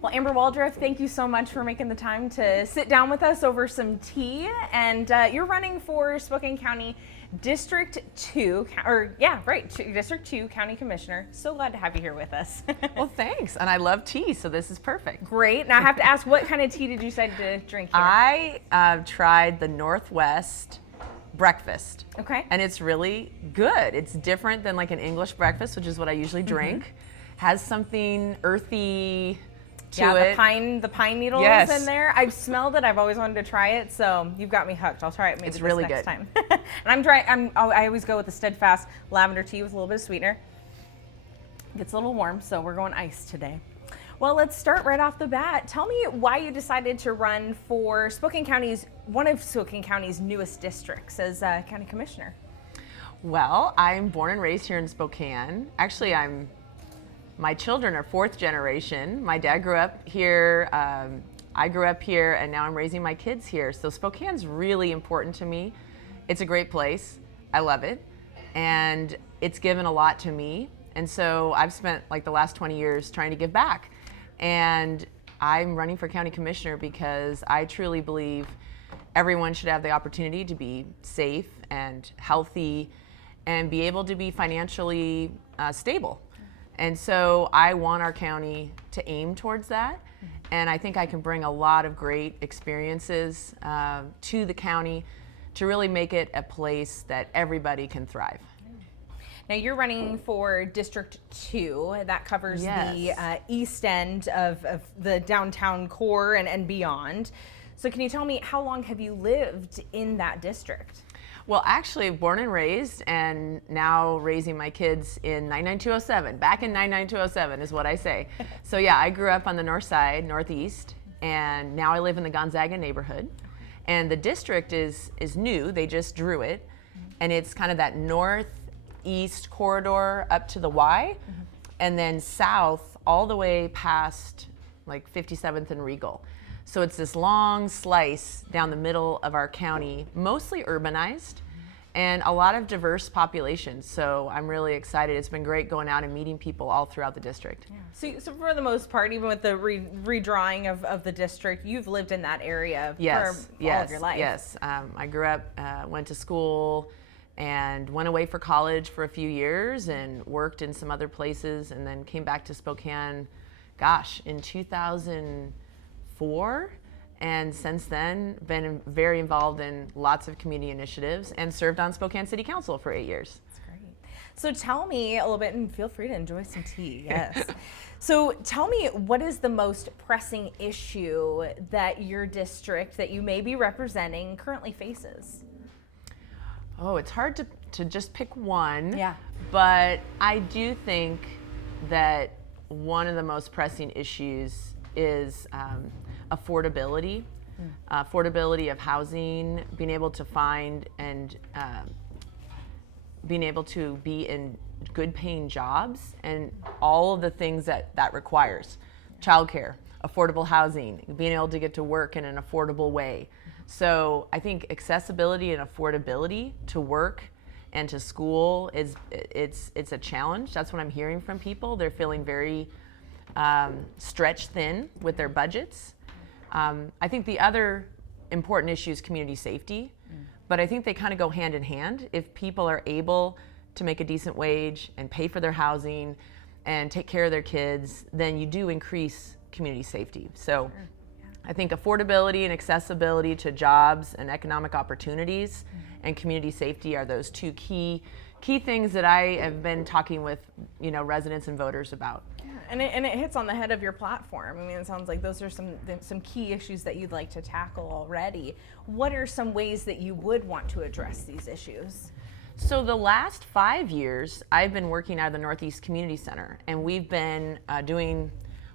Well, Amber Waldref, thank you so much for making the time to sit down with us over some tea. And you're running for Spokane County District 2, District 2 County Commissioner. So glad to have you here with us. Well, thanks. And I love tea, so this is perfect. Great. Now I have to ask, what kind of tea did you decide to drink here? I tried the Northwest breakfast. Okay. And it's really good. It's different than like an English breakfast, which is what I usually drink. Has something earthy to it. The pine needles in there. I've smelled it. I've always wanted to try it, so you've got me hooked. I'll try it maybe next time. And I always go with the Steadfast lavender tea with a little bit of sweetener. Gets a little warm, so we're going iced today. Well, let's start right off the bat. Tell me why you decided to run for one of Spokane County's newest districts as county commissioner. Well, I'm born and raised here in Spokane. Actually, my children are fourth generation. My dad grew up here, I grew up here, and now I'm raising my kids here. So Spokane's really important to me. It's a great place. I love it. And it's given a lot to me. And so I've spent like the last 20 years trying to give back. And I'm running for county commissioner because I truly believe everyone should have the opportunity to be safe and healthy and be able to be financially stable. And so I want our county to aim towards that. And I think I can bring a lot of great experiences to the county to really make it a place that everybody can thrive. Now you're running for District 2. That covers the east end of the downtown core and beyond. So can you tell me, how long have you lived in that district? Well, actually, born and raised, and now raising my kids in 99207. Back in 99207 is what I say. So yeah, I grew up on the north side, northeast, and now I live in the Gonzaga neighborhood. And the district is new. They just drew it, and it's kind of that northeast corridor up to the Y, and then south all the way past like 57th and Regal. So it's this long slice down the middle of our county, mostly urbanized, and a lot of diverse populations. So I'm really excited. It's been great going out and meeting people all throughout the district. Yeah. So for the most part, even with the redrawing of the district, you've lived in that area for all of your life. Yes, I grew up, went to school, and went away for college for a few years and worked in some other places, and then came back to Spokane, in 2004. And since then been very involved in lots of community initiatives and served on Spokane City Council for 8 years. That's great. So tell me a little bit, and feel free to enjoy some tea. Yes. So tell me, what is the most pressing issue that your district that you may be representing currently faces? Oh, it's hard to just pick one. Yeah. But I do think that one of the most pressing issues is affordability, affordability of housing, being able to find and being able to be in good paying jobs, and all of the things that requires. Childcare, affordable housing, being able to get to work in an affordable way. So I think accessibility and affordability to work and to school it's a challenge. That's what I'm hearing from people. They're feeling very stretched thin with their budgets. I think the other important issue is community safety, but I think they kind of go hand in hand. If people are able to make a decent wage and pay for their housing and take care of their kids, then you do increase community safety. So I think affordability and accessibility to jobs and economic opportunities and community safety are those two key things that I have been talking with residents and voters about. And it hits on the head of your platform. I mean, it sounds like those are some key issues that you'd like to tackle already. What are some ways that you would want to address these issues? So the last 5 years, I've been working out of the Northeast Community Center, and we've been doing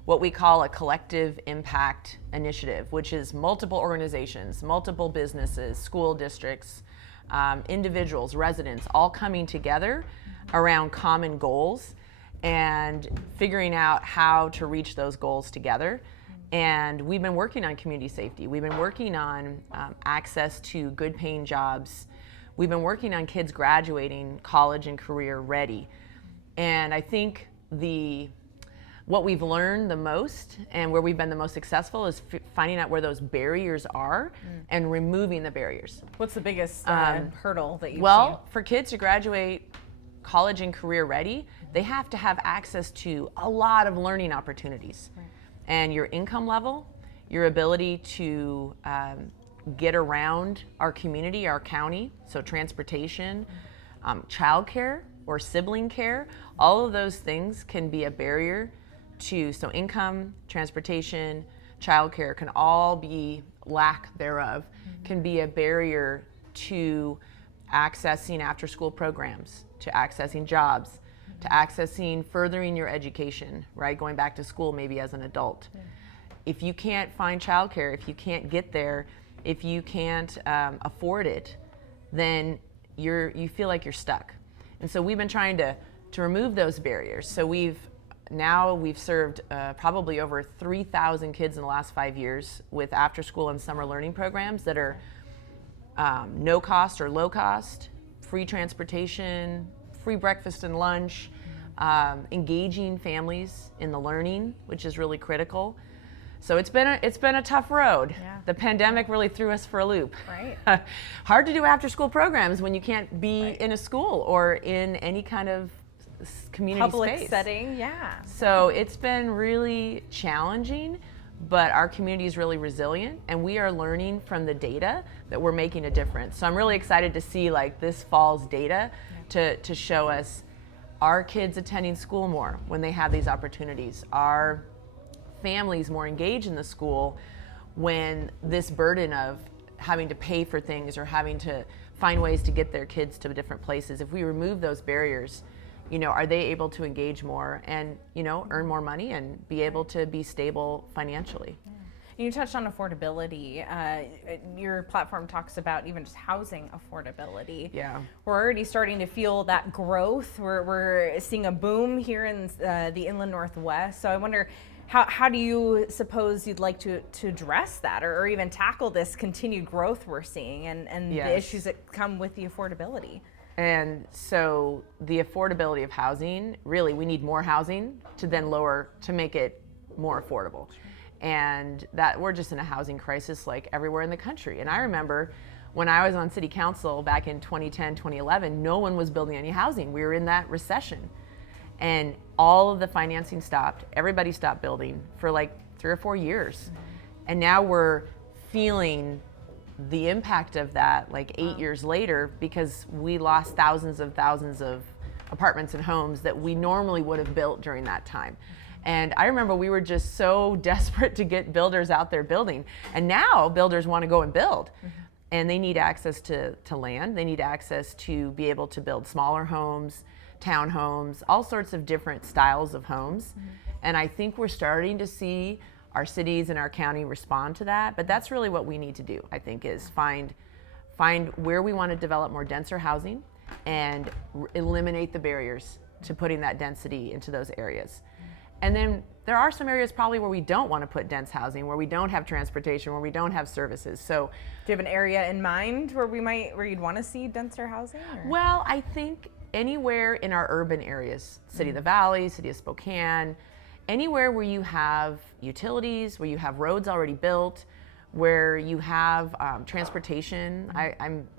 what we call a collective impact initiative, which is multiple organizations, multiple businesses, school districts, individuals, residents, all coming together around common goals and figuring out how to reach those goals together. And we've been working on community safety. We've been working on access to good paying jobs. We've been working on kids graduating college and career ready. And I think the what we've learned the most and where we've been the most successful is finding out where those barriers are and removing the barriers. What's the biggest hurdle that you've seen? For kids to graduate college and career ready, they have to have access to a lot of learning opportunities. Right. And your income level, your ability to get around our community, our county, so transportation, childcare or sibling care, all of those things can be a barrier to, so income, transportation, childcare can all be, lack thereof, can be a barrier to accessing after school programs, to accessing jobs, to accessing furthering your education, right? Going back to school maybe as an adult. Yeah. If you can't find childcare, if you can't get there, if you can't afford it, then you feel like you're stuck. And so we've been trying to remove those barriers. So we've served probably over 3,000 kids in the last 5 years with after school and summer learning programs that are no cost or low cost, free transportation, free breakfast and lunch, engaging families in the learning, which is really critical. So it's been a tough road. Yeah. The pandemic really threw us for a loop. Right. Hard to do after school programs when you can't be in a school or in any kind of community public space. Setting, yeah. So it's been really challenging, but our community is really resilient, and we are learning from the data that we're making a difference. So I'm really excited to see like this fall's data to show us, are kids attending school more when they have these opportunities? Are families more engaged in the school when this burden of having to pay for things or having to find ways to get their kids to different places? If we remove those barriers, are they able to engage more and, earn more money and be able to be stable financially? Yeah. You touched on affordability. Your platform talks about even just housing affordability. Yeah. We're already starting to feel that growth. We're seeing a boom here in the inland Northwest. So I wonder, how do you suppose you'd like to address that or even tackle this continued growth we're seeing and the issues that come with the affordability? And so the affordability of housing, really, we need more housing to then to make it more affordable. And that we're just in a housing crisis like everywhere in the country. And I remember when I was on city council back in 2010, 2011, no one was building any housing. We were in that recession. And all of the financing stopped. Everybody stopped building for like 3 or 4 years. Mm-hmm. And now we're feeling the impact of that like 8 years later, because we lost thousands of apartments and homes that we normally would have built during that time. And I remember we were just so desperate to get builders out there building. And now builders want to go and build. Mm-hmm. And they need access to land. They need access to be able to build smaller homes, townhomes, all sorts of different styles of homes. Mm-hmm. And I think we're starting to see our cities and our county respond to that. But that's really what we need to do, I think, is find where we want to develop more denser housing and eliminate the barriers to putting that density into those areas. And then there are some areas probably where we don't want to put dense housing, where we don't have transportation, where we don't have services. So, do you have an area in mind where you'd want to see denser housing? Or? Well, I think anywhere in our urban areas, City of the Valley, City of Spokane, anywhere where you have utilities, where you have roads already built, where you have transportation.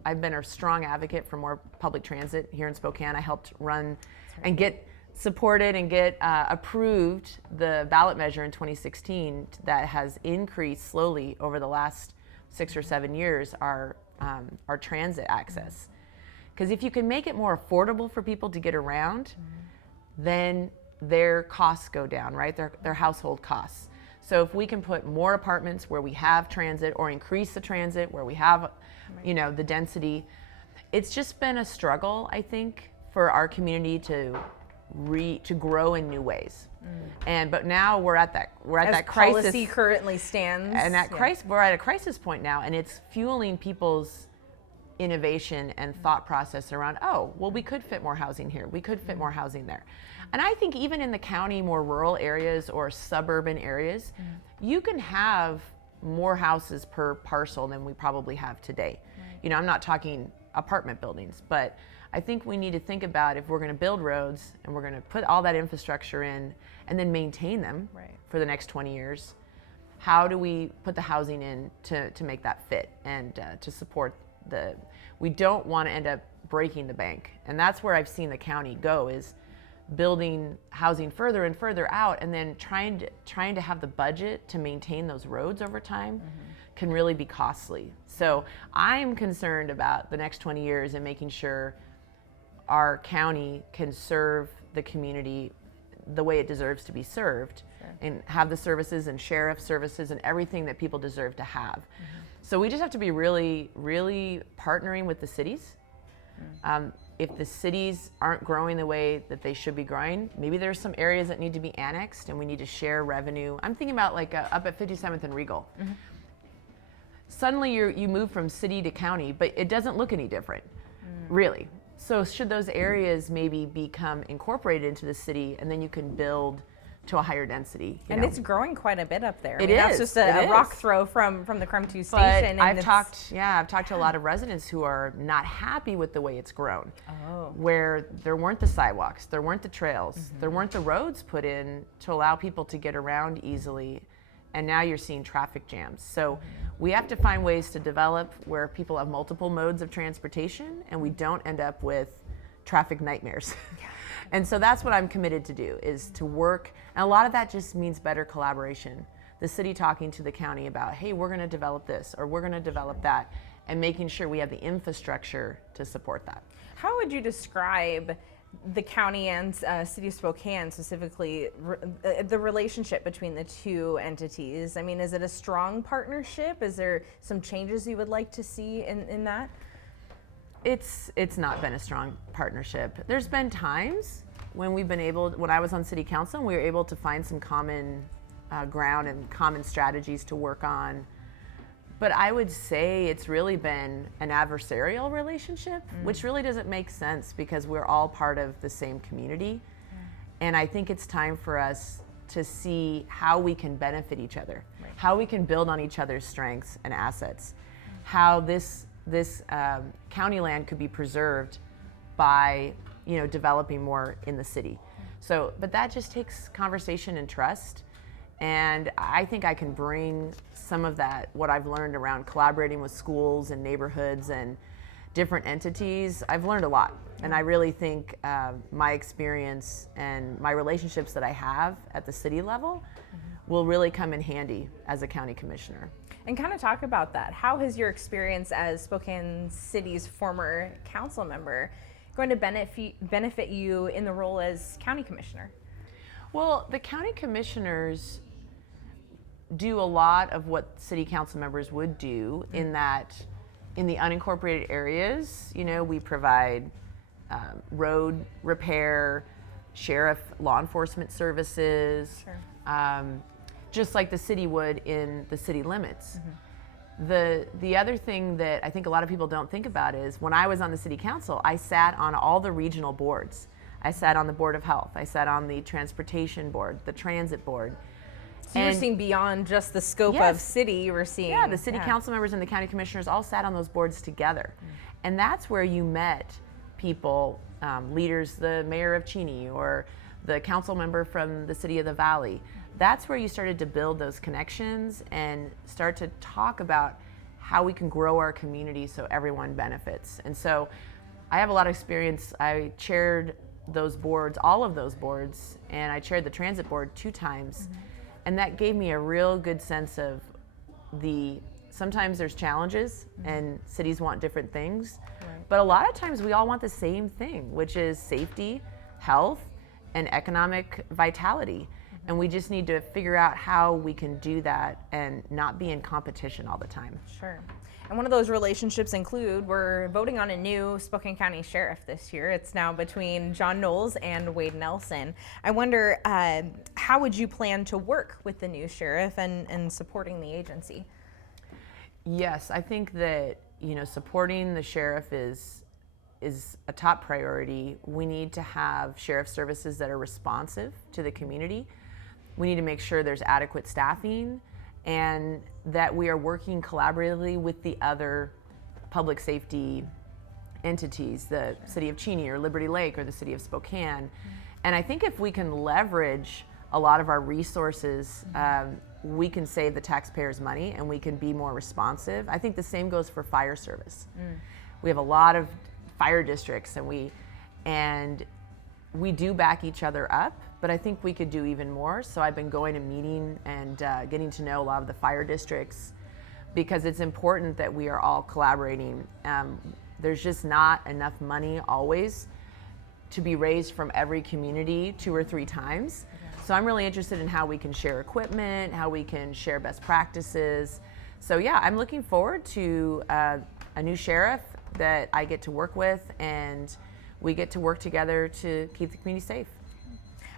I've been a strong advocate for more public transit here in Spokane. I helped run and get supported and get approved the ballot measure in 2016 that has increased slowly over the last 6 or 7 years our transit access. Because if you can make it more affordable for people to get around, then their costs go down, right? Their household costs. So if we can put more apartments where we have transit or increase the transit where we have, the density, it's just been a struggle, I think, for our community to grow in new ways. But now we're at that crisis. Policy currently stands. And we're at a crisis point now, and it's fueling people's innovation and thought process around, we could fit more housing here. We could fit more housing there. And I think even in the county, more rural areas or suburban areas, you can have more houses per parcel than we probably have today. Right. I'm not talking apartment buildings, but I think we need to think about, if we're going to build roads and we're going to put all that infrastructure in and then maintain them for the next 20 years, how do we put the housing in to make that fit and to support we don't want to end up breaking the bank. And that's where I've seen the county go, is building housing further and further out, and then trying to have the budget to maintain those roads over time can really be costly. So I'm concerned about the next 20 years and making sure our county can serve the community the way it deserves to be served, and have the services and sheriff services and everything that people deserve to have. So we just have to be really, really partnering with the cities. If the cities aren't growing the way that they should be growing, maybe there's some areas that need to be annexed and we need to share revenue. I'm thinking about like up at 57th and Regal. Suddenly you move from city to county, but it doesn't look any different, really. So should those areas maybe become incorporated into the city, and then you can build to a higher density. And it's growing quite a bit up there. It is. That's just a rock throw from the KREM 2 station. I've talked to a lot of residents who are not happy with the way it's grown. Where there weren't the sidewalks, there weren't the trails, there weren't the roads put in to allow people to get around easily. And now you're seeing traffic jams. So we have to find ways to develop where people have multiple modes of transportation and we don't end up with traffic nightmares. And so that's what I'm committed to do, is to work. And a lot of that just means better collaboration. The city talking to the county about, hey, we're going to develop this or we're going to develop that, and making sure we have the infrastructure to support that. How would you describe the county and city of Spokane, specifically the relationship between the two entities? I mean, is it a strong partnership? Is there some changes you would like to see in that? It's not been a strong partnership. There's been times when when I was on city council, we were able to find some common ground and common strategies to work on. But I would say it's really been an adversarial relationship, which really doesn't make sense because we're all part of the same community. And I think it's time for us to see how we can benefit each other, how we can build on each other's strengths and assets, how this county land could be preserved by developing more in the city. So, but that just takes conversation and trust. And I think I can bring some of that, what I've learned around collaborating with schools and neighborhoods and different entities. I've learned a lot. And I really think my experience and my relationships that I have at the city level will really come in handy as a county commissioner. And kind of talk about that. How has your experience as Spokane City's former council member going to benefit you in the role as county commissioner? Well, the county commissioners do a lot of what city council members would do, in that in the unincorporated areas, we provide road repair, sheriff, law enforcement services, just like the city would in the city limits. The other thing that I think a lot of people don't think about is, when I was on the city council, I sat on all the regional boards. I sat on the Board of Health. I sat on the Transportation Board, the Transit Board. So you were seeing beyond just the scope of city, you were seeing... Yeah, the city council members and the county commissioners all sat on those boards together. And that's where you met people, leaders, the mayor of Cheney or the council member from the city of the Valley. That's where you started to build those connections and start to talk about how we can grow our community so everyone benefits. And so I have a lot of experience. I chaired those boards, all of those boards, and I chaired the transit board 2 times. And that gave me a real good sense of sometimes there's challenges and cities want different things, but a lot of times we all want the same thing, which is safety, health, and economic vitality. And we just need to figure out how we can do that and not be in competition all the time. Sure. And one of those relationships we're voting on a new Spokane County Sheriff this year. It's now between John Knowles and Wade Nelson. I wonder, how would you plan to work with the new sheriff and supporting the agency? Yes, I think that supporting the sheriff is a top priority. We need to have sheriff services that are responsive to the community. We need to make sure there's adequate staffing and that we are working collaboratively with the other public safety entities, the city of Cheney or Liberty Lake or the city of Spokane. And I think if we can leverage a lot of our resources, we can save the taxpayers money and we can be more responsive. I think the same goes for fire service. We have a lot of fire districts and we do back each other up, but I think we could do even more. So I've been going to meeting and getting to know a lot of the fire districts, because it's important that we are all collaborating. There's just not enough money always to be raised from every community 2 or 3 times. So I'm really interested in how we can share equipment, how we can share best practices. So yeah, I'm looking forward to a new sheriff that I get to work with, and we get to work together to keep the community safe.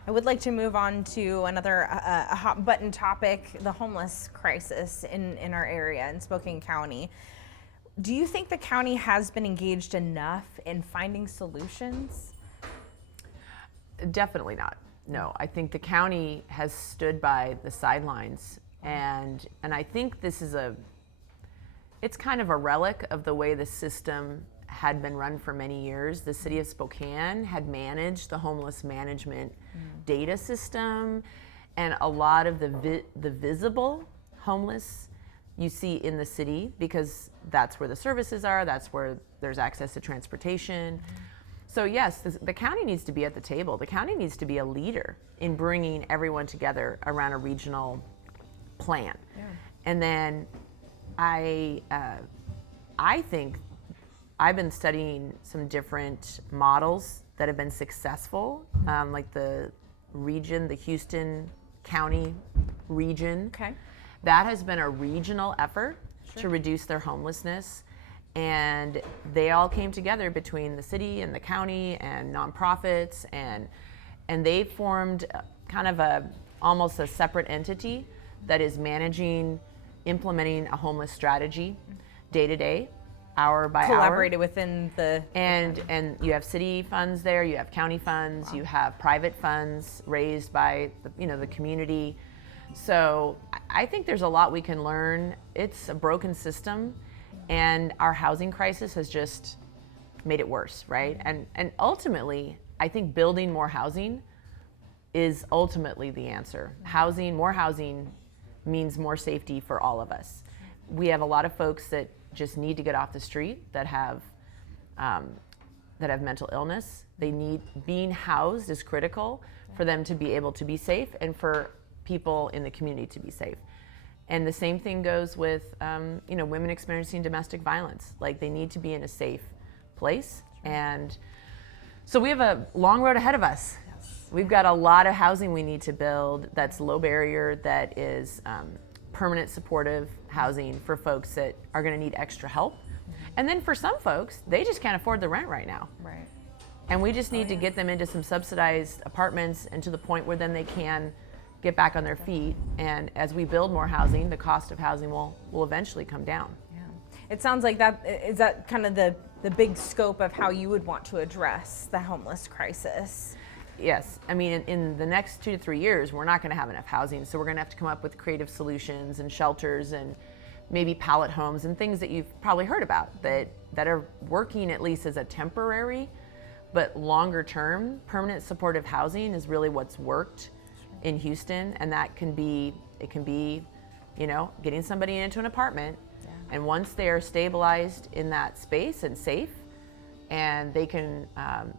I would like to move on to another a hot button topic, the homeless crisis in our area in Spokane County. Do you think the county has been engaged enough in finding solutions? Definitely not. No, I think the county has stood by the sidelines, and I think this is it's kind of a relic of the way the system had been run for many years. The city of Spokane had managed the homeless management data system, and a lot of the visible homeless you see in the city, because that's where the services are, that's where there's access to transportation. So yes, the county needs to be at the table. The county needs to be a leader in bringing everyone together around a regional plan. And then I think I've been studying some different models that have been successful, like the region, the Houston County region. Okay. That has been a regional effort to reduce their homelessness. And they all came together between the city and the county and nonprofits, and they formed kind of almost a separate entity that is implementing a homeless strategy day to day, hour by hour. Collaborated within the and you have city funds there, you have county funds, you have private funds raised by the community. So I think there's a lot we can learn. It's a broken system, and our housing crisis has just made it worse, right? And ultimately, I think building more housing is ultimately the answer. More housing means more safety for all of us. We have a lot of folks that just need to get off the street, that have mental illness. Being housed is critical for them to be able to be safe, and for people in the community to be safe. And the same thing goes with women experiencing domestic violence. Like, they need to be in a safe place. And so we have a long road ahead of us. We've got a lot of housing we need to build that's low barrier, that is permanent supportive housing for folks that are going to need extra help. And then for some folks, they just can't afford the rent right now. Right. And we just need to get them into some subsidized apartments, and to the point where then they can get back on their feet. And as we build more housing, the cost of housing will eventually come down. Yeah. It sounds like is that kind of the big scope of how you would want to address the homeless crisis? Yes. I mean, in the next 2 to 3 years, we're not going to have enough housing. So we're going to have to come up with creative solutions and shelters and maybe pallet homes and things that you've probably heard about that are working at least as a temporary, but longer term, permanent supportive housing is really what's worked in Houston. And it can be, getting somebody into an apartment. Yeah. And once they are stabilized in that space and safe, and they can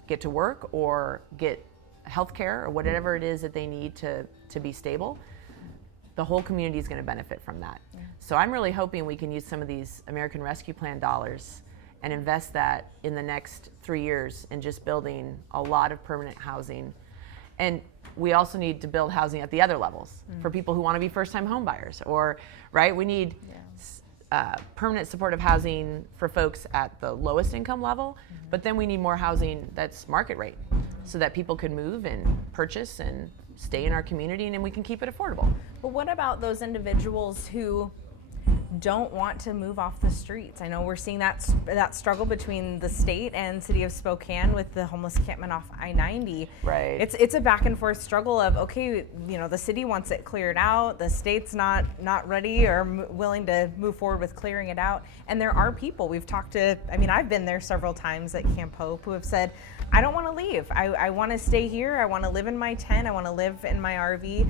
get to work or get health care or whatever it is that they need to be stable, the whole community is going to benefit from that. Yeah. So I'm really hoping we can use some of these American Rescue Plan dollars and invest that in the next 3 years in just building a lot of permanent housing. And we also need to build housing at the other levels for people who want to be first-time home buyers, right? We need permanent supportive housing for folks at the lowest income level, but then we need more housing that's market rate, so that people can move and purchase and stay in our community, and then we can keep it affordable. But what about those individuals who don't want to move off the streets. I know we're seeing that struggle between the state and city of Spokane with the homeless encampment off I-90. Right. It's a back and forth struggle of, okay, you know, the city wants it cleared out, the state's not ready or willing to move forward with clearing it out. And there are people we've talked to, I mean, I've been there several times at Camp Hope, who have said, I don't want to leave. I want to stay here. I want to live in my tent. I want to live in my RV.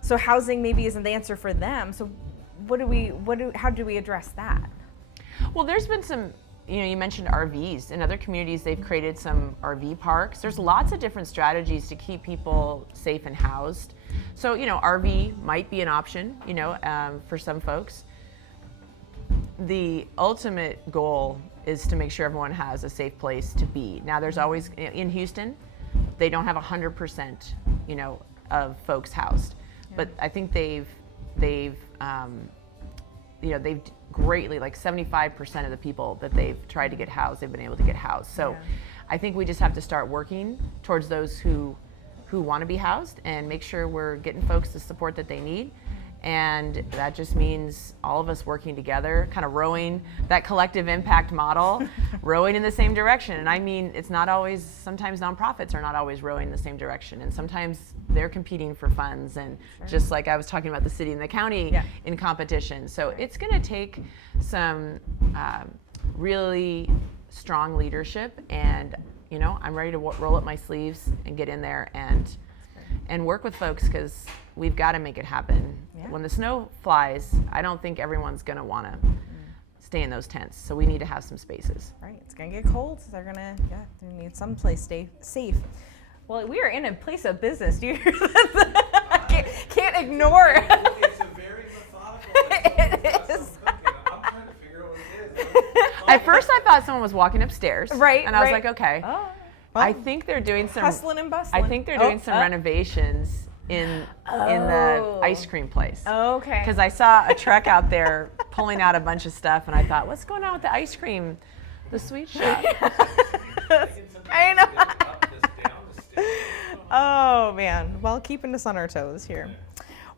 So housing maybe isn't the answer for them. So how do we address that? Well, there's been some, you know, you mentioned RVs. In other communities, they've created some RV parks. There's lots of different strategies to keep people safe and housed. So, you know, RV might be an option, you know, for some folks. The ultimate goal is to make sure everyone has a safe place to be. Now, there's always, in Houston, they don't have 100%, you know, of folks housed. Yeah. But I think they've greatly, like 75% of the people that they've tried to get housed, they've been able to get housed. So yeah. I think we just have to start working towards those who want to be housed and make sure we're getting folks the support that they need. And that just means all of us working together, kind of rowing that collective impact model, rowing in the same direction. And I mean, it's not always, sometimes nonprofits are not always rowing in the same direction. And sometimes they're competing for funds. And sure. Just like I was talking about the city and the county yeah. in competition. So it's going to take some really strong leadership. And, you know, I'm ready to roll up my sleeves and get in there and work with folks, because we've got to make it happen. Yeah. When the snow flies, I don't think everyone's going to want to stay in those tents. So we need to have some spaces. Right. It's going to get cold. So they're going to need some place to stay safe. Well, we are in a place of business. Do you hear that? Can't ignore. It's a very methodical. It is. I'm trying to figure out what it is. At first, I thought someone was walking upstairs. Right. And I was like, okay. Oh. Well, I think they're doing some hustling and bustling. I think they're doing some renovations in the ice cream place. Oh, okay. Because I saw a truck out there pulling out a bunch of stuff, and I thought, what's going on with the ice cream, the sweet shop? I know. Oh man. Well, keeping us on our toes here.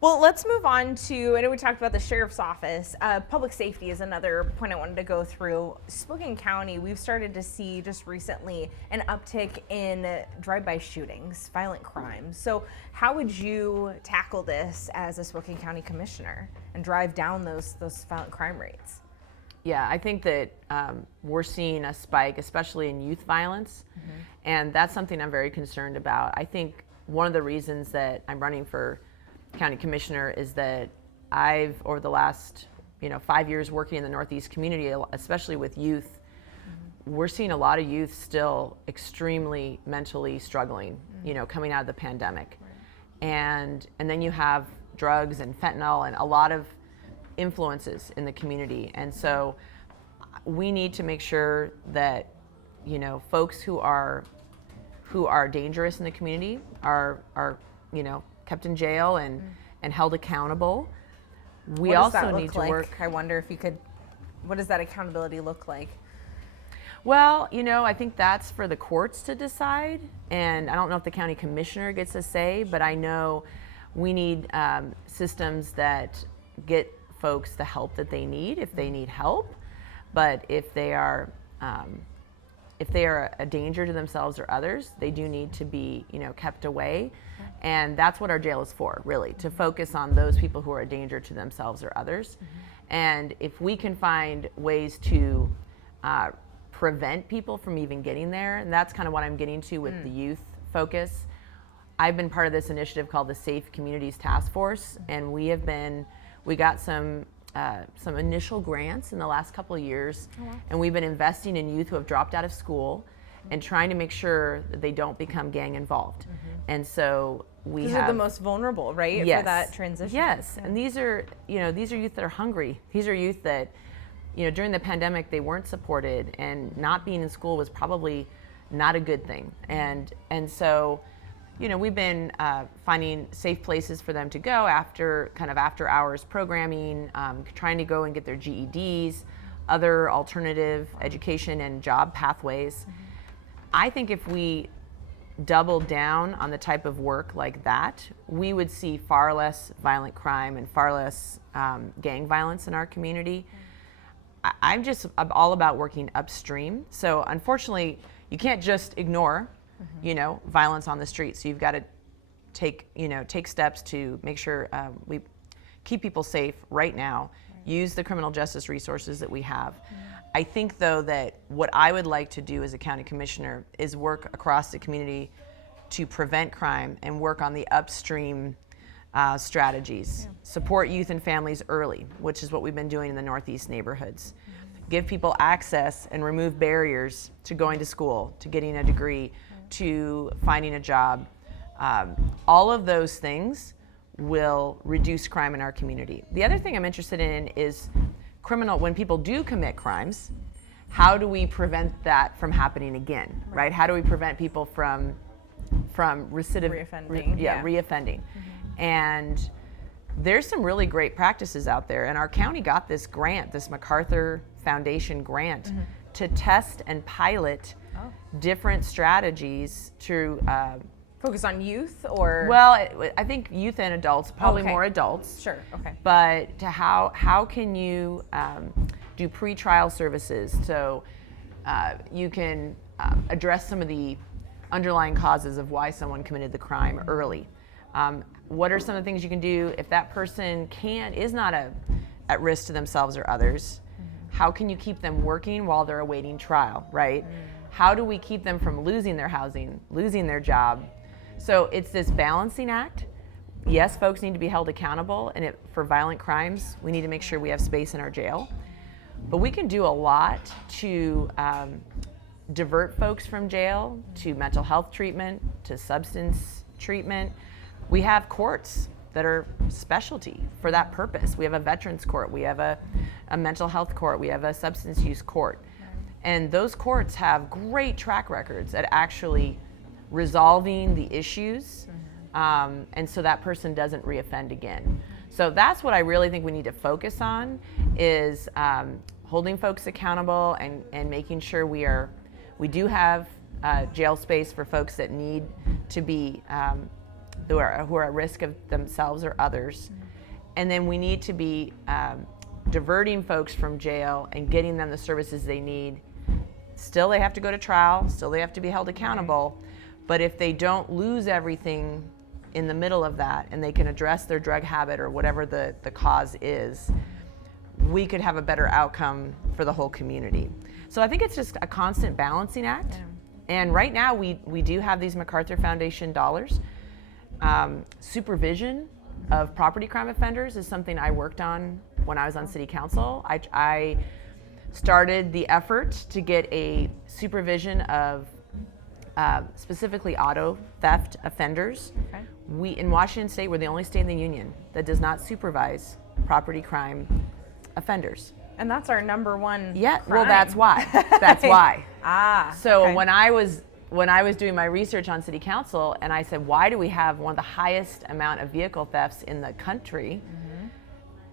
Well, let's move on to, I know we talked about the sheriff's office. Public safety is another point I wanted to go through. Spokane County, we've started to see just recently an uptick in drive-by shootings, violent crimes. So how would you tackle this as a Spokane County Commissioner and drive down those violent crime rates? Yeah, I think that we're seeing a spike, especially in youth violence, and that's something I'm very concerned about. I think one of the reasons that I'm running for County Commissioner is that I've, over the last 5 years working in the Northeast community, especially with youth, we're seeing a lot of youth still extremely mentally struggling, coming out of the pandemic. Right. And then you have drugs and fentanyl and a lot of influences in the community. And so we need to make sure that, folks who are dangerous in the community are kept in jail and held accountable. We also need to work. I wonder if you could, what does that accountability look like? Well, I think that's for the courts to decide, and I don't know if the county commissioner gets a say, but I know we need systems that get folks the help that they need if they need help, but if they are a danger to themselves or others, they do need to be, kept away. And that's what our jail is for, really, to focus on those people who are a danger to themselves or others. And if we can find ways to prevent people from even getting there, and that's kind of what I'm getting to with the youth focus. I've been part of this initiative called the Safe Communities Task Force, and we got some initial grants in the last couple of years, and we've been investing in youth who have dropped out of school and trying to make sure that they don't become gang involved. And so these are the most vulnerable, right? Yes. For that transition. Yes, and these are youth that are hungry. These are youth that, during the pandemic they weren't supported, and not being in school was probably not a good thing. And so, we've been finding safe places for them to go after hours programming, trying to go and get their GEDs, other alternative education and job pathways. I think if we doubled down on the type of work like that, we would see far less violent crime and far less gang violence in our community. I'm all about working upstream. So unfortunately, you can't just ignore, violence on the street. So you've got to take steps to make sure we keep people safe right now, use the criminal justice resources that we have. I think, though, that what I would like to do as a county commissioner is work across the community to prevent crime and work on the upstream strategies. Support youth and families early, which is what we've been doing in the Northeast neighborhoods. Give people access and remove barriers to going to school, to getting a degree, to finding a job. All of those things will reduce crime in our community. The other thing I'm interested in is when people do commit crimes, how do we prevent that from happening again, right? How do we prevent people from reoffending? Reoffending. And there's some really great practices out there, and our county got this grant, this MacArthur Foundation grant, to test and pilot different strategies to focus on youth, or? Well, I think youth and adults, probably more adults. Sure, okay. But to how can you do pre-trial services so you can address some of the underlying causes of why someone committed the crime early? What are some of the things you can do if that person is not at risk to themselves or others? How can you keep them working while they're awaiting trial, right? How do we keep them from losing their housing, losing their job? So it's this balancing act. Yes, folks need to be held accountable, and for violent crimes, we need to make sure we have space in our jail. But we can do a lot to divert folks from jail to mental health treatment, to substance treatment. We have courts that are specialty for that purpose. We have a veterans court, we have a mental health court, we have a substance use court. And those courts have great track records at actually resolving the issues, and so that person doesn't reoffend again. So that's what I really think we need to focus on, is holding folks accountable and making sure we do have jail space for folks that need to be who are at risk of themselves or others. And then we need to be diverting folks from jail and getting them the services they need. Still, they have to go to trial, still they have to be held accountable, but if they don't lose everything in the middle of that and they can address their drug habit or whatever the cause is, we could have a better outcome for the whole community. So I think it's just a constant balancing act. And right now we do have these MacArthur Foundation dollars. Supervision of property crime offenders is something I worked on when I was on city council. I started the effort to get a supervision of specifically auto theft offenders. In Washington State, we're the only state in the union that does not supervise property crime offenders. And that's our number one crime. Well, that's why. That's why. So okay. when I was doing my research on city council, and I said, why do we have one of the highest amount of vehicle thefts in the country?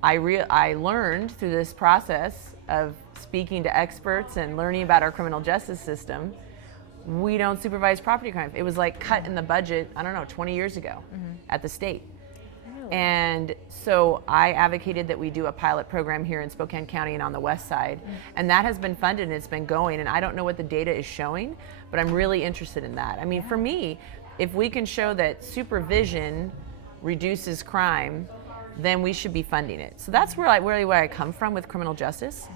I learned through this process of speaking to experts and learning about our criminal justice system, we don't supervise property crime. It was like cut in the budget, 20 years ago at the state. And so I advocated that we do a pilot program here in Spokane County and on the west side. And that has been funded and it's been going. And I don't know what the data is showing, but I'm really interested in that. I mean, for me, if we can show that supervision reduces crime, then we should be funding it. So that's really where I come from with criminal justice.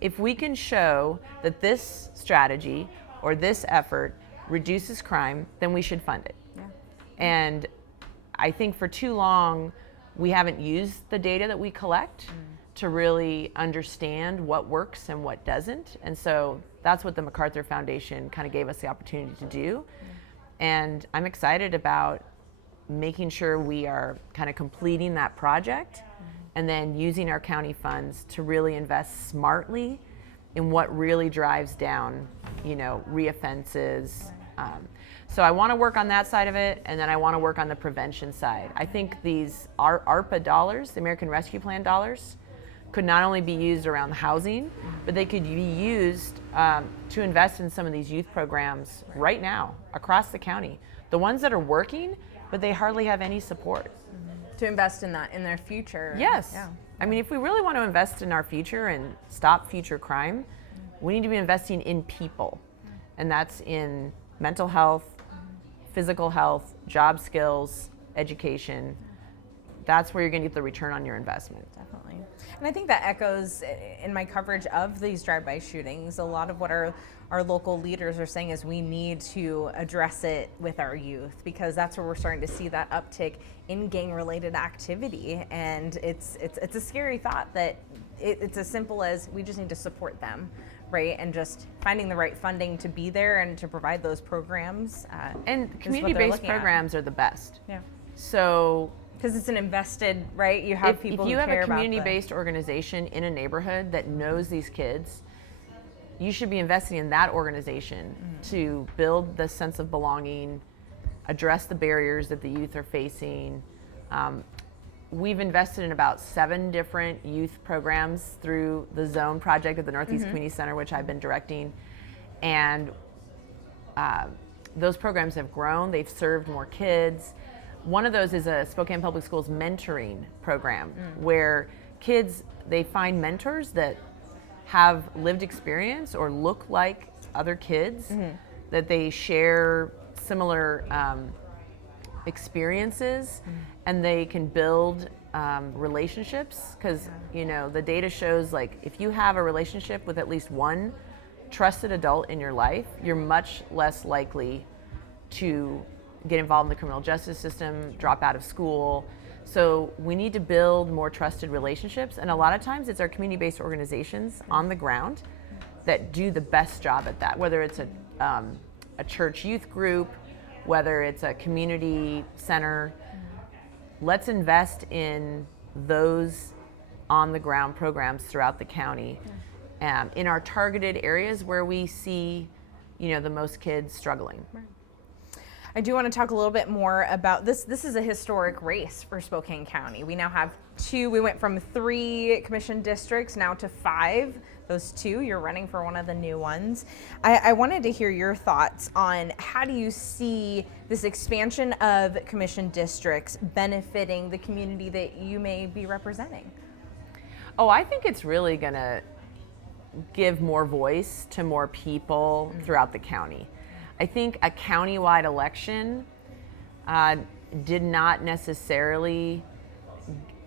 If we can show that this strategy or this effort reduces crime, then we should fund it. And I think for too long, we haven't used the data that we collect to really understand what works and what doesn't. And so that's what the MacArthur Foundation kind of gave us the opportunity to do. And I'm excited about making sure we are kind of completing that project and then using our county funds to really invest smartly in what really drives down, reoffenses. So I want to work on that side of it, and then I want to work on the prevention side. I think these ARPA dollars, the American Rescue Plan dollars, could not only be used around the housing, but they could be used to invest in some of these youth programs right now across the county. The ones that are working, but they hardly have any support. To invest in that, in their future. Yes. Yeah. I mean, if we really want to invest in our future and stop future crime, we need to be investing in people. And that's in mental health, physical health, job skills, education. That's where you're going to get the return on your investment. Definitely. And I think that echoes in my coverage of these drive-by shootings. A lot of what our local leaders are saying is we need to address it with our youth, because that's where we're starting to see that uptick in gang-related activity. And it's a scary thought that it's as simple as we just need to support them, right? And just finding the right funding to be there and to provide those programs. And community-based programs are the best. Yeah. So, because it's an invested, right? You have people who care about If you have a community-based organization in a neighborhood that knows these kids, you should be investing in that organization to build the sense of belonging, address the barriers that the youth are facing. We've invested in about 7 different youth programs through the Zone project at the Northeast Community Center, which I've been directing. And those programs have grown. They've served more kids. One of those is a Spokane Public Schools mentoring program where kids, they find mentors that have lived experience or look like other kids, that they share similar experiences, and they can build relationships, because you know the data shows, like, if you have a relationship with at least one trusted adult in your life, you're much less likely to get involved in the criminal justice system, drop out of school. So we need to build more trusted relationships, and a lot of times it's our community-based organizations on the ground that do the best job at that, whether it's a church youth group, whether it's a community center. Let's invest in those on-the-ground programs throughout the county, in our targeted areas where we see, the most kids struggling. Right. I do want to talk a little bit more about this. This is a historic race for Spokane County. We now have 2. We went from 3 commission districts now to 5. Those 2, you're running for one of the new ones. I wanted to hear your thoughts on how do you see this expansion of commission districts benefiting the community that you may be representing? Oh, I think it's really going to give more voice to more people throughout the county. I think a countywide election did not necessarily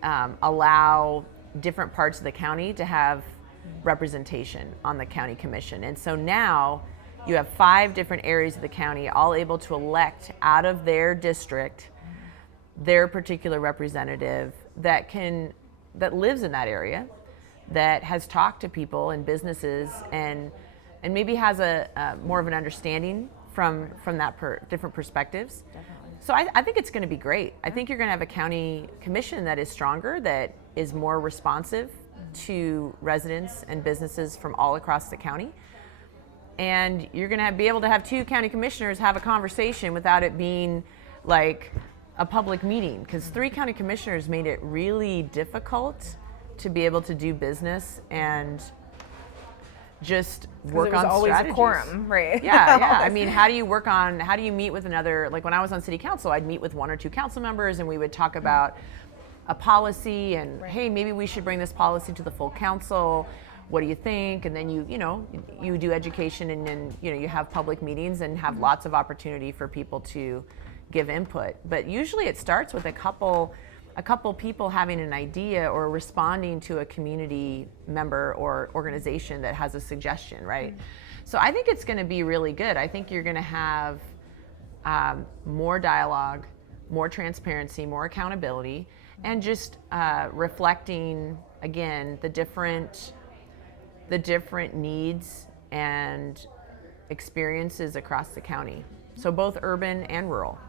allow different parts of the county to have representation on the county commission. And so now you have 5 different areas of the county all able to elect out of their district their particular representative that lives in that area, that has talked to people and businesses, and maybe has a more of an understanding from that different perspectives. Definitely. So I think it's going to be great. I think you're going to have a county commission that is stronger, that is more responsive to residents and businesses from all across the county. And you're going to be able to have 2 county commissioners have a conversation without it being like a public meeting, because 3 county commissioners made it really difficult to be able to do business and just work on strategies. It was always a quorum, right? Yeah. I mean, how do you meet with another, like when I was on city council, I'd meet with 1 or 2 council members and we would talk about a policy and, hey, maybe we should bring this policy to the full council. What do you think? And then you do education, and then you have public meetings and have lots of opportunity for people to give input. But usually it starts with a couple people having an idea or responding to a community member or organization that has a suggestion, right? So I think it's going to be really good. I think you're going to have more dialogue, more transparency, more accountability, and just reflecting, again, the different needs and experiences across the county. So both urban and rural.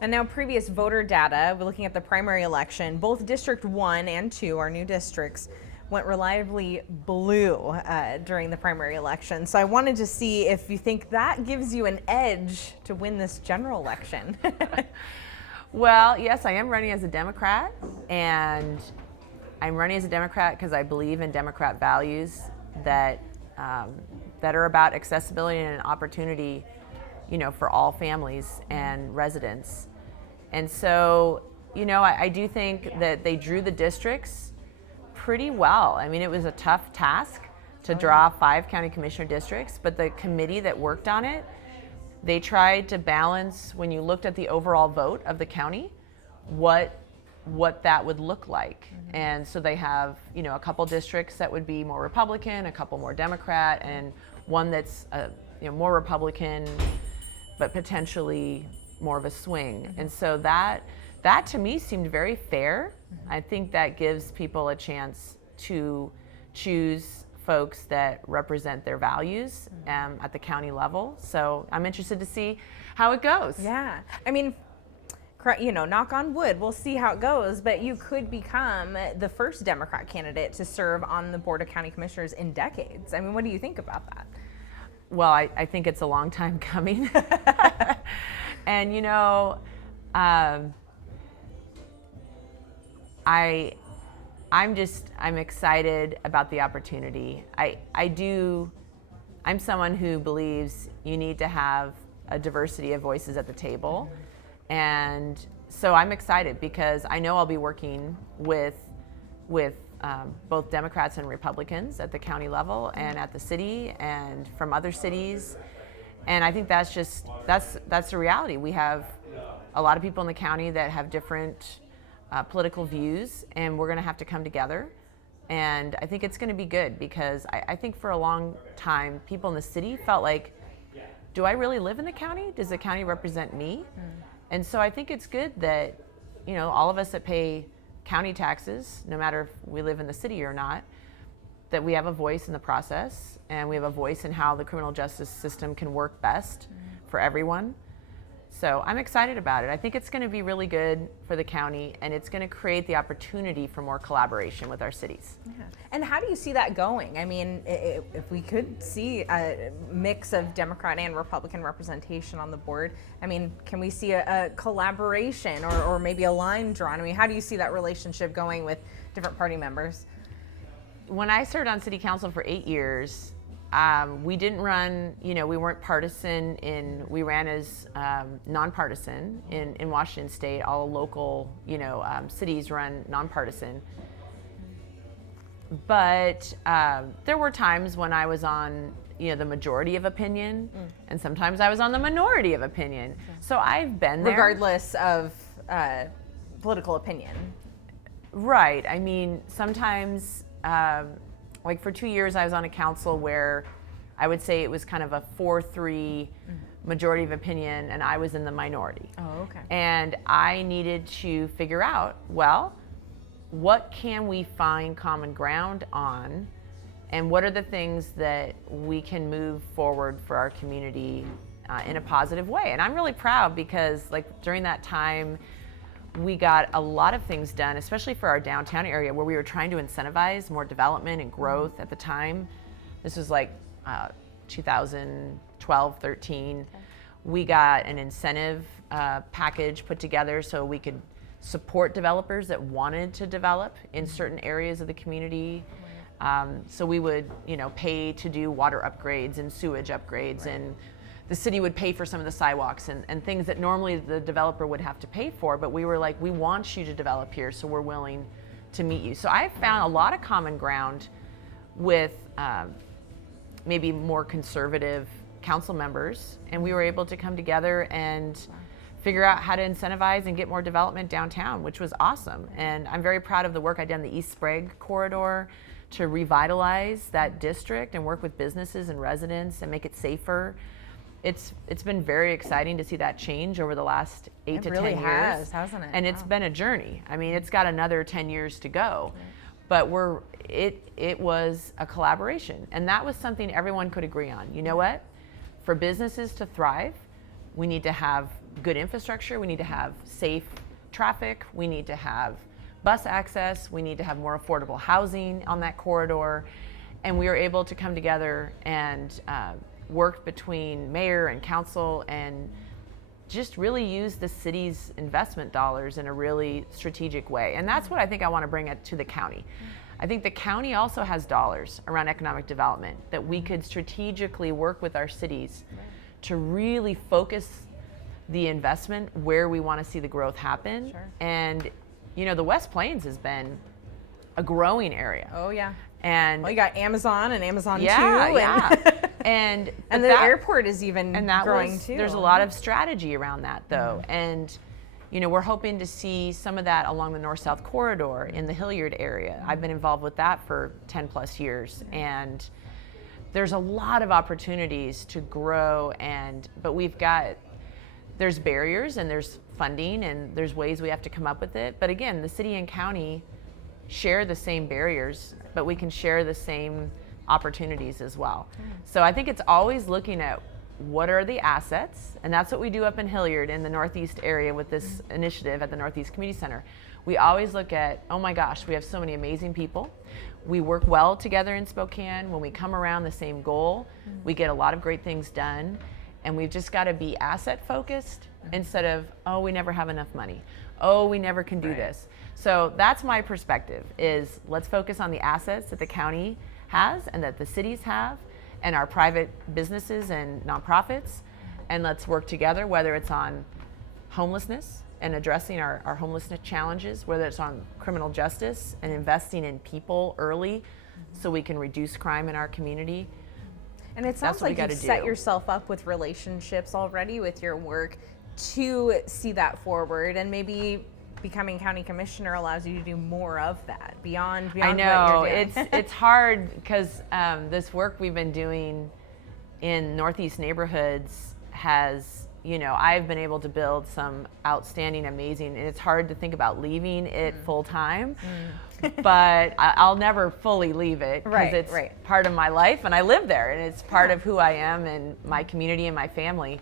And now previous voter data, we're looking at the primary election, both District 1 and 2, our new districts, went reliably blue during the primary election. So I wanted to see if you think that gives you an edge to win this general election. Well, yes, I am running as a Democrat, and I'm running as a Democrat because I believe in Democrat values that that are about accessibility and opportunity, for all families and residents. And so, I do think that they drew the districts pretty well. I mean, it was a tough task to draw 5 county commissioner districts, but the committee that worked on it, they tried to balance, when you looked at the overall vote of the county, what that would look like. And so they have, a couple districts that would be more Republican, a couple more Democrat, and one that's more Republican, but potentially more of a swing. And so that to me seemed very fair. I think that gives people a chance to choose folks that represent their values at the county level. So I'm interested to see how it goes. Yeah, I mean, knock on wood, we'll see how it goes, but you could become the first Democrat candidate to serve on the Board of County Commissioners in decades. I mean, what do you think about that? Well, I think it's a long time coming. And, I'm excited about the opportunity. I'm someone who believes you need to have a diversity of voices at the table. And so I'm excited because I know I'll be working with both Democrats and Republicans at the county level and at the city and from other cities. And I think that's the reality. We have a lot of people in the county that have different political views, and we're going to have to come together. And I think it's going to be good because I think for a long time, people in the city felt like, do I really live in the county? Does the county represent me? And so I think it's good that, all of us that pay county taxes, no matter if we live in the city or not, that we have a voice in the process and we have a voice in how the criminal justice system can work best for everyone. So I'm excited about it. I think it's going to be really good for the county, and it's going to create the opportunity for more collaboration with our cities. Yeah. And how do you see that going? I mean, if we could see a mix of Democrat and Republican representation on the board, I mean, can we see a collaboration or maybe a line drawn? I mean, how do you see that relationship going with different party members? When I served on city council for 8 years, we didn't run, we weren't partisan we ran as nonpartisan in Washington State. All local, cities run nonpartisan. But there were times when I was on, the majority of opinion, and sometimes I was on the minority of opinion. Okay. So I've been there. Regardless of political opinion. Right. I mean, sometimes... like for 2 years, I was on a council where I would say it was kind of a 4-3 majority of opinion, and I was in the minority. Oh, okay. And I needed to figure out, well, what can we find common ground on, and what are the things that we can move forward for our community in a positive way? And I'm really proud because, like, during that time, we got a lot of things done, especially for our downtown area where we were trying to incentivize more development and growth at the time. This was like 2012, 13. Okay. We got an incentive package put together so we could support developers that wanted to develop in certain areas of the community. So we would, pay to do water upgrades and sewage upgrades, and the city would pay for some of the sidewalks and things that normally the developer would have to pay for, but we were like, we want you to develop here, so we're willing to meet you. So I found a lot of common ground with maybe more conservative council members, and we were able to come together and figure out how to incentivize and get more development downtown, which was awesome. And I'm very proud of the work I did on the East Sprague corridor to revitalize that district and work with businesses and residents and make it safer. It's been very exciting to see that change over the last 8 to 10 years. It really has, hasn't it? And it's been a journey. I mean, it's got another 10 years to go. Right. But it was a collaboration, and that was something everyone could agree on. You know what? For businesses to thrive, we need to have good infrastructure, we need to have safe traffic, we need to have bus access, we need to have more affordable housing on that corridor. And we were able to come together and worked between mayor and council and just really use the city's investment dollars in a really strategic way. And that's what I think I want to bring it to the county. I think the county also has dollars around economic development that we could strategically work with our cities to really focus the investment where we want to see the growth happen. Sure. And, you know, the West Plains has been a growing area. Oh, yeah. And well, you got Amazon and Amazon 2. Yeah. And the airport is even growing too. There's a lot of strategy around that, though. And, you know, we're hoping to see some of that along the north-south corridor in the Hilliard area. I've been involved with that for 10 plus years. And there's a lot of opportunities to grow, but there's barriers and there's funding and there's ways we have to come up with it. But again, the city and county share the same barriers, but we can share the same opportunities as well. So I think it's always looking at what are the assets, and that's what we do up in Hilliard in the Northeast area with this initiative at the Northeast Community Center. We always look at, oh my gosh, we have so many amazing people. We work well together in Spokane. When we come around the same goal, we get a lot of great things done, and we've just got to be asset focused instead of, oh, we never have enough money. Oh, we never can do this. So that's my perspective, is let's focus on the assets that the county has and that the cities have and our private businesses and nonprofits, and let's work together, whether it's on homelessness and addressing our homelessness challenges, whether it's on criminal justice and investing in people early so we can reduce crime in our community. And it sounds like you've set yourself up with relationships already with your work to see that forward, and maybe becoming county commissioner allows you to do more of that beyond I know what you're doing. it's hard because this work we've been doing in Northeast neighborhoods has, you know, I've been able to build some outstanding, amazing, and it's hard to think about leaving it full time, but I'll never fully leave it because it's part of my life and I live there and it's part of who I am and my community and my family.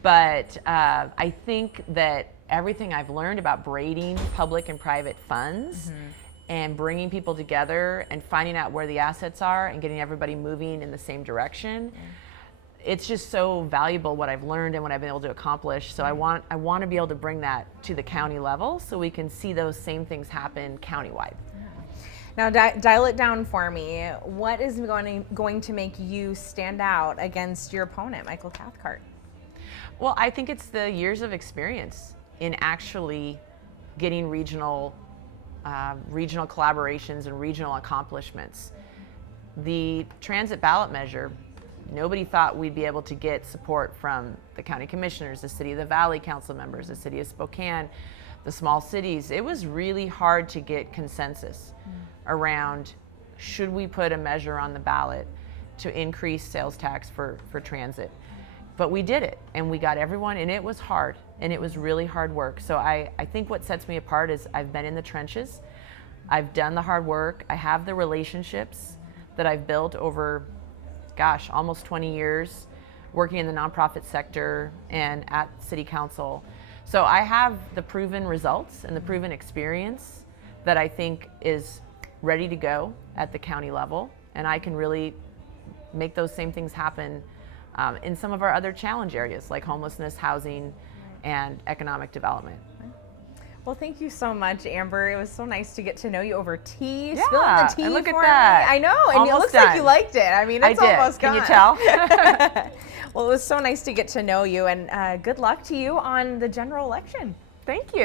But I think that everything I've learned about braiding public and private funds and bringing people together and finding out where the assets are and getting everybody moving in the same direction, it's just so valuable what I've learned and what I've been able to accomplish. So I want to be able to bring that to the county level so we can see those same things happen countywide. Now dial it down for me. What is going to make you stand out against your opponent, Michael Cathcart? Well, I think it's the years of experience in actually getting regional collaborations and regional accomplishments. The transit ballot measure, nobody thought we'd be able to get support from the county commissioners, the City of the Valley council members, the City of Spokane, the small cities. It was really hard to get consensus around, should we put a measure on the ballot to increase sales tax for transit? But we did it, and we got everyone, and it was hard, and it was really hard work. So I think what sets me apart is I've been in the trenches, I've done the hard work, I have the relationships that I've built over, gosh, almost 20 years working in the nonprofit sector and at city council. So I have the proven results and the proven experience that I think is ready to go at the county level, and I can really make those same things happen in some of our other challenge areas like homelessness, housing, and economic development. Well, thank you so much, Amber. It was so nice to get to know you over tea. Yeah, Spilling the tea and look for at that. me. I know, and Almost it looks done. like you liked it. I mean, it's almost gone. Can you tell? Well, it was so nice to get to know you, and good luck to you on the general election. Thank you.